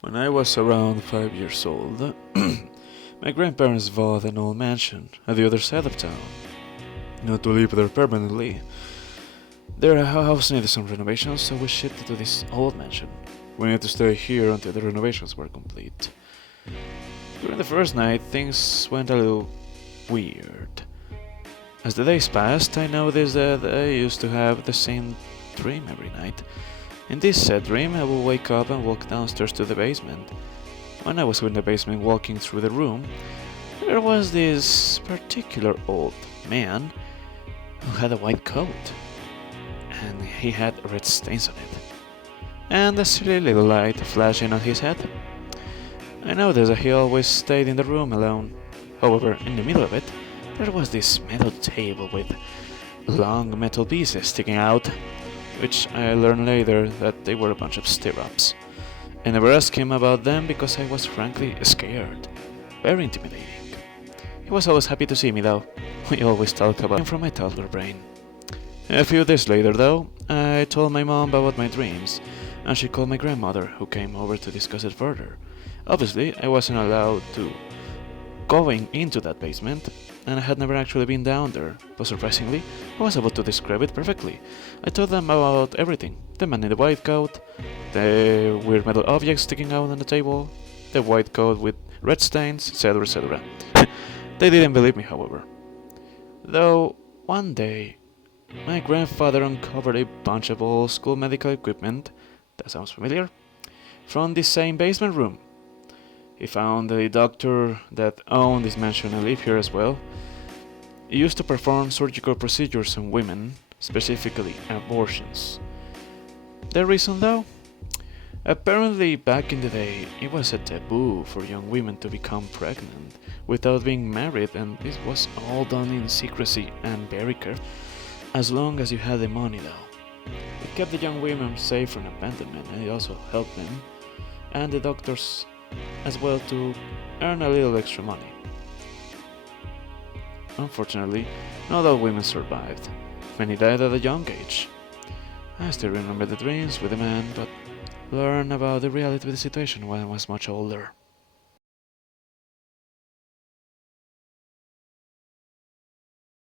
When I was around 5 years old, my grandparents bought an old mansion at the other side of town, not to live there permanently. Their house needed some renovations, so we shifted to this old mansion. We needed to stay here until the renovations were complete. During the first night, things went a little weird. As the days passed, I noticed that I used to have the same dream every night. In this said dream, I would wake up and walk downstairs to the basement. When I was in the basement walking through the room, there was this particular old man who had a white coat, and he had red stains on it, and a silly little light flashing on his head. I noticed that he always stayed in the room alone. However, in the middle of it, there was this metal table with long metal pieces sticking out, which I learned later that they were a bunch of stirrups. I never asked him about them because I was frankly scared. Very intimidating. He was always happy to see me though. We always talked about him from my toddler brain. A few days later though, I told my mom about my dreams, and she called my grandmother, who came over to discuss it further. Obviously, I wasn't allowed to going into that basement, and I had never actually been down there, but surprisingly, I was able to describe it perfectly. I told them about everything: the man in the white coat, the weird metal objects sticking out on the table, the white coat with red stains, etc., etc. They didn't believe me, however. Though, one day, my grandfather uncovered a bunch of old school medical equipment, that sounds familiar, from the same basement room. He found a doctor that owned this mansion and lived here as well. He used to perform surgical procedures on women, specifically abortions. The reason though? Apparently back in the day it was a taboo for young women to become pregnant without being married, and this was all done in secrecy and very careful. As long as you had the money though. It kept the young women safe from abandonment, and it also helped them and the doctors as well to earn a little extra money. Unfortunately, not all women survived. Many died at a young age. I still remember the dreams with the man, but learned about the reality of the situation when I was much older.